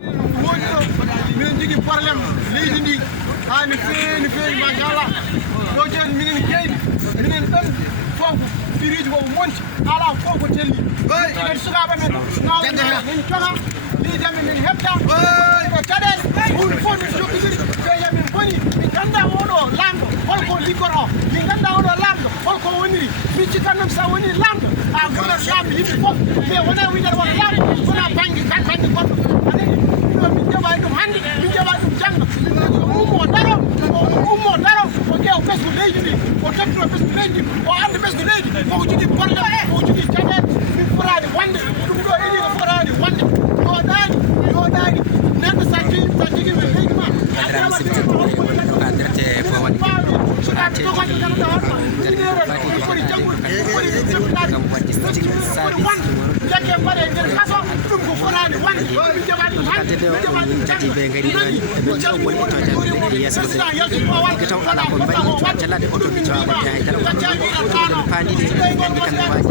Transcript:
min jigi problème leydi ndi ha no feewi machallah ɗo joni minen keydi minen ɗon fof firiji koko monti ala fof ko telli kadi sukaɓe men Ŋawle min coga liidemme min hebta ko caɗele hunde fof min jokkodiri ɓeya min boni min ganda oɗo lamɗo holko liggor o min ganda oɗo lamɗo holko woniri min cikkannam sa woni lamɗo a gonat lamɗo yimɓe fof mais wona widata wona lamɗo wona banggue goɗɗo anani min jaɓani ɗum hannde min jaɓani ɗum jangga ummo daro o ƴeew ɓesgu leydi ndi o toppito ɓesgu leydi o anda ɓesgu leydi koko jogui probléme o jogui caɗele min forani wonde ɗum ɗo eni ko forani wonde yoɗani neɗɗo sa jogui ɓe leydi ma jakke mbaɗe nder kaso ɗum ko forani wonde min jaɓani ɗum hannde tati ɓe gari ɗon ɓe ƴeew woni to tan yeeso ɓe taw ala ko mbaɗi to jallade oto mi jawa waɗi hay dara ko ɗon paandide ɓe kan waji